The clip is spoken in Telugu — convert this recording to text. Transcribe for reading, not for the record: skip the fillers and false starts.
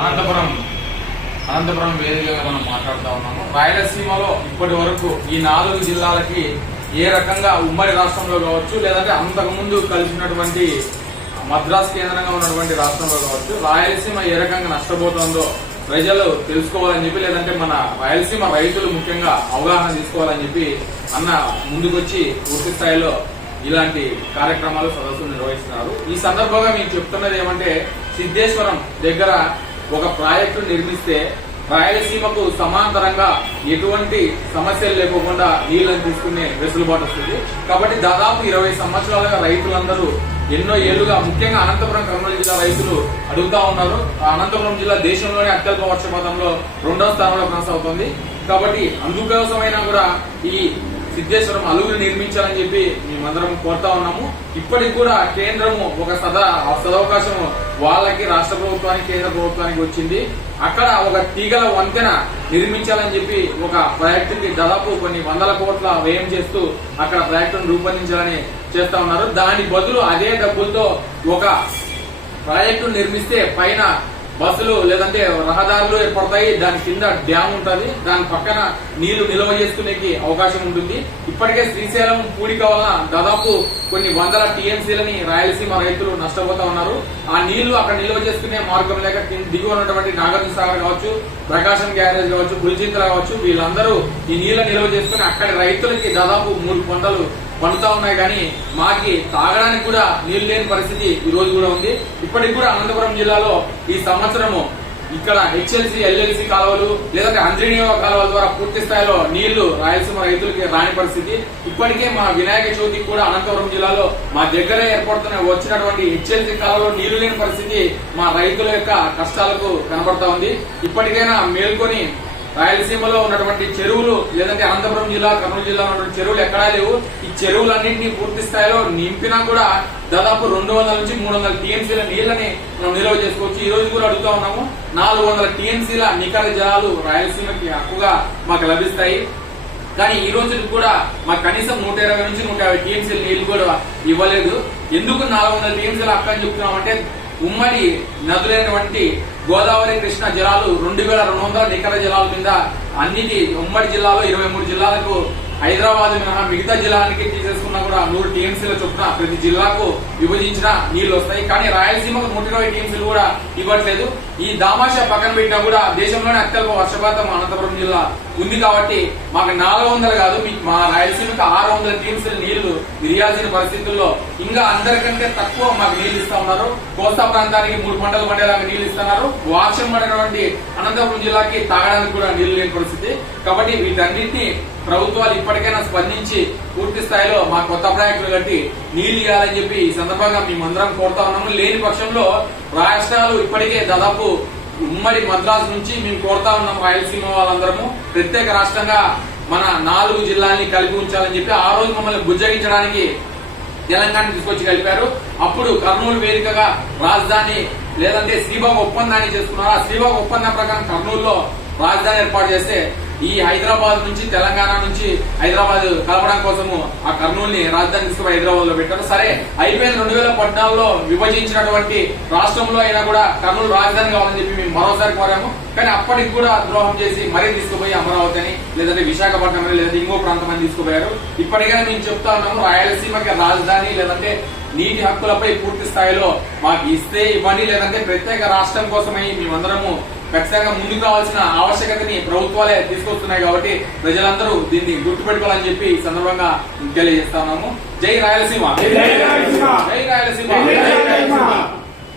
అనంతపురం వేదికగా మనం మాట్లాడుతూ ఉన్నాము. రాయలసీమలో ఇప్పటి వరకు ఈ 4 జిల్లాలకి ఏ రకంగా ఉమ్మడి రాష్ట్రంలో కావచ్చు, లేదంటే అంతకుముందు కలిసినటువంటి మద్రాస్ కేంద్రంగా ఉన్నటువంటి రాష్ట్రంలో కావచ్చు, రాయలసీమ ఏ రకంగా నష్టపోతుందో ప్రజలు తెలుసుకోవాలని చెప్పి, లేదంటే మన రాయలసీమ రైతులు ముఖ్యంగా అవగాహన తీసుకోవాలని చెప్పి అన్న ముందుకొచ్చి పూర్తి స్థాయిలో ఇలాంటి కార్యక్రమాలు సదస్సులు నిర్వహిస్తున్నారు. ఈ సందర్భంగా మీకు చెప్తున్నది ఏమంటే, సిద్ధేశ్వరం దగ్గర ఒక ప్రాజెక్టు నిర్మిస్తే రాయలసీమకు సమాంతరంగా ఎటువంటి సమస్యలు లేకుండా నీళ్లను తీసుకునే వెసులుబాటు వస్తుంది. కాబట్టి దాదాపు 20 సంవత్సరాలుగా రైతులందరూ ఎన్నో ఏళ్లుగా, ముఖ్యంగా అనంతపురం కర్నూలు జిల్లా రైతులు అడుగుతా ఉన్నారు. అనంతపురం జిల్లా దేశంలోనే అత్యల్ప వర్షపాతంలో 2వ స్థానంలో కొనసాగుతుంది. కాబట్టి అందుకోసమైనా కూడా ఈ సిద్ధేశ్వరం అలుగులు నిర్మించాలని చెప్పి మేమందరం కోరుతా ఉన్నాము. ఇప్పటికి కూడా కేంద్రము ఒక సదవకాశం వాళ్ళకి, రాష్ట్ర ప్రభుత్వానికి, కేంద్ర ప్రభుత్వానికి వచ్చింది. అక్కడ ఒక తీగల వంతెన నిర్మించాలని చెప్పి ఒక ప్రాజెక్టుకి దాదాపు కొన్ని 100 కోట్ల వ్యయం చేస్తూ అక్కడ ప్రాజెక్టును రూపొందించాలని చేస్తా ఉన్నారు. దాని బదులు అదే డబ్బులతో ఒక ప్రాజెక్టు నిర్మిస్తే పైన బస్సులు లేదంటే రహదారులు ఏర్పడతాయి, దాని కింద డ్యామ్ ఉంటుంది, దాని పక్కన నీళ్లు నిల్వ చేసుకునేకి అవకాశం ఉంటుంది. ఇప్పటికే శ్రీశైలం పూడిక వలన దాదాపు కొన్ని 100 టీఎంసీలని రాయలసీమ రైతులు నష్టపోతా ఉన్నారు. ఆ నీళ్లు అక్కడ నిల్వ చేసుకునే మార్గం లేక దిగువ ఉన్నటువంటి నాగార్జున సాగర్ కావచ్చు, ప్రకాశం గ్యారేజ్ కావచ్చు, పులిచింతల కావచ్చు, వీళ్ళందరూ ఈ నీళ్ల నిల్వ చేసుకుని అక్కడి రైతులకి దాదాపు 3 కొండలు పండుతా ఉన్నాయి. కానీ మాకి తాగడానికి కూడా నీళ్లు లేని పరిస్థితి ఈ రోజు కూడా ఉంది. ఇప్పటికి కూడా అనంతపురం జిల్లాలో ఈ సంవత్సరము ఇక్కడ హెచ్ఎల్సీ, ఎల్ఎల్సీ కాలువలు లేదంటే అంద్రినీవ కాలువల ద్వారా పూర్తి స్థాయిలో నీళ్లు రాయలసీమ రైతులకి రాని పరిస్థితి. ఇప్పటికే మా వినాయక చవితికి కూడా అనంతపురం జిల్లాలో మా దగ్గరే వచ్చినటువంటి హెచ్ఎల్సీ కాలువలో నీళ్లు లేని పరిస్థితి మా రైతుల యొక్క కష్టాలకు కనబడతా ఉంది. ఇప్పటికైనా మేల్కొని రాయలసీమలో ఉన్నటువంటి చెరువులు లేదంటే అనంతపురం జిల్లా, కర్నూలు జిల్లా ఉన్నటువంటి చెరువులు ఎక్కడా లేవు. ఈ చెరువులన్నింటినీ పూర్తి స్థాయిలో నింపినా కూడా దాదాపు 200 నుంచి 300 టీఎంసీల నీళ్లని మనం నిల్వ చేసుకోవచ్చు. ఈ రోజు కూడా అడుగుతా ఉన్నాము, 400 టీఎంసీల నికర జలాలు రాయలసీమకి హక్కుగా మాకు లభిస్తాయి. కానీ ఈ రోజు కూడా మాకు కనీసం 120 నుంచి 150 టీఎంసీల నీళ్లు కూడా ఇవ్వలేదు. ఎందుకు 400 టీఎంసీల హక్కు అని చెప్తున్నామంటే, ఉమ్మడి నదులైనటువంటి గోదావరి, కృష్ణ జలాలు 2200 నికర జలాల మీద అన్నిటి ఉమ్మడి జిల్లాలో 23 జిల్లాలకు, హైదరాబాద్ మినహా మిగతా జిల్లానికి తీసేసుకున్నా కూడా 100 టీఎంసీల చొప్పున ప్రతి జిల్లాకు విభజించిన నీళ్లు వస్తాయి. కానీ రాయలసీమకు 120 టీఎంసీలు కూడా ఇవ్వట్లేదు. ఈ దామాషా పక్కన పెట్టినా కూడా దేశంలోనే అత్యల్ప వర్షపాతం అనంతపురం జిల్లా ఉంది. కాబట్టి మాకు 400 కాదు, మా రాయలసీమకు 600 టీఎంసీల నీళ్లు విరియాల్సిన పరిస్థితుల్లో ఇంకా అందరికంటే తక్కువ మాకు నీళ్లు ఇస్తా ఉన్నారు. కోస్తా ప్రాంతానికి 3 పంటలు పండేలాగా నీళ్లు ఇస్తున్నారు. వర్షం పడినటువంటి అనంతపురం జిల్లాకి తాగడానికి కూడా నీళ్లు లేని పరిస్థితి. కాబట్టి వీటన్నిటిని ప్రభుత్వాలు ఇప్పటికైనా స్పందించి పూర్తి స్థాయిలో మా కొత్త ప్రాజెక్టులు కట్టి నీళ్లు ఇవ్వాలని చెప్పి ఈ సందర్భంగా మేమందరం కోరుతా ఉన్నాము. లేని పక్షంలో రాష్ట్రాలు ఇప్పటికే దాదాపు ఉమ్మడి మద్రాసు నుంచి మేము కోరుతా ఉన్నాం, రాయలసీమ వాళ్ళందరము ప్రత్యేక రాష్ట్రంగా మన 4 జిల్లాల్ని కలిపి ఉంచాలని చెప్పి ఆ రోజు మమ్మల్ని బుజ్జగించడానికి తెలంగాణ తీసుకొచ్చి కలిపారు. అప్పుడు కర్నూలు వేదికగా రాజధాని లేదంటే శ్రీబాగ్ ఒప్పందాన్ని చేసుకున్నారు. ఆ శ్రీబాగ్ ఒప్పందం ప్రకారం కర్నూలులో రాజధాని ఏర్పాటు చేస్తే ఈ హైదరాబాద్ నుంచి, తెలంగాణ నుంచి హైదరాబాద్ కలపడం కోసము ఆ కర్నూలుని రాజధాని తీసుకుని హైదరాబాద్ లో పెట్టారు. సరే అయిపోయిన 2014లో విభజించినటువంటి రాష్ట్రంలో అయినా కూడా కర్నూలు రాజధాని కావాలని చెప్పి మేము మరోసారి కోరాము. కానీ అప్పటికి కూడా ద్రోహం చేసి మరీ తీసుకుపోయి అమరావతి అని లేదంటే విశాఖపట్నం అని లేదంటే ఇంకో ప్రాంతం అని తీసుకుపోయారు. ఇప్పటికైనా మేము చెప్తా ఉన్నాము, రాయలసీమకి రాజధాని లేదంటే నీటి హక్కులపై పూర్తి స్థాయిలో మాకు ఇస్తే ఇవ్వండి, లేదంటే ప్రత్యేక రాష్ట్రం కోసమై మేమందరము ఖచ్చితంగా ముందుకు రావాల్సిన ఆవశ్యకతని ప్రభుత్వాలే తీసుకొస్తున్నాయి. కాబట్టి ప్రజలందరూ దీన్ని గుర్తుపెట్టుకోవాలని చెప్పి ఈ సందర్భంగా తెలియజేస్తా ఉన్నాము. జై రాయలసీమ, జై రాయలసీమ.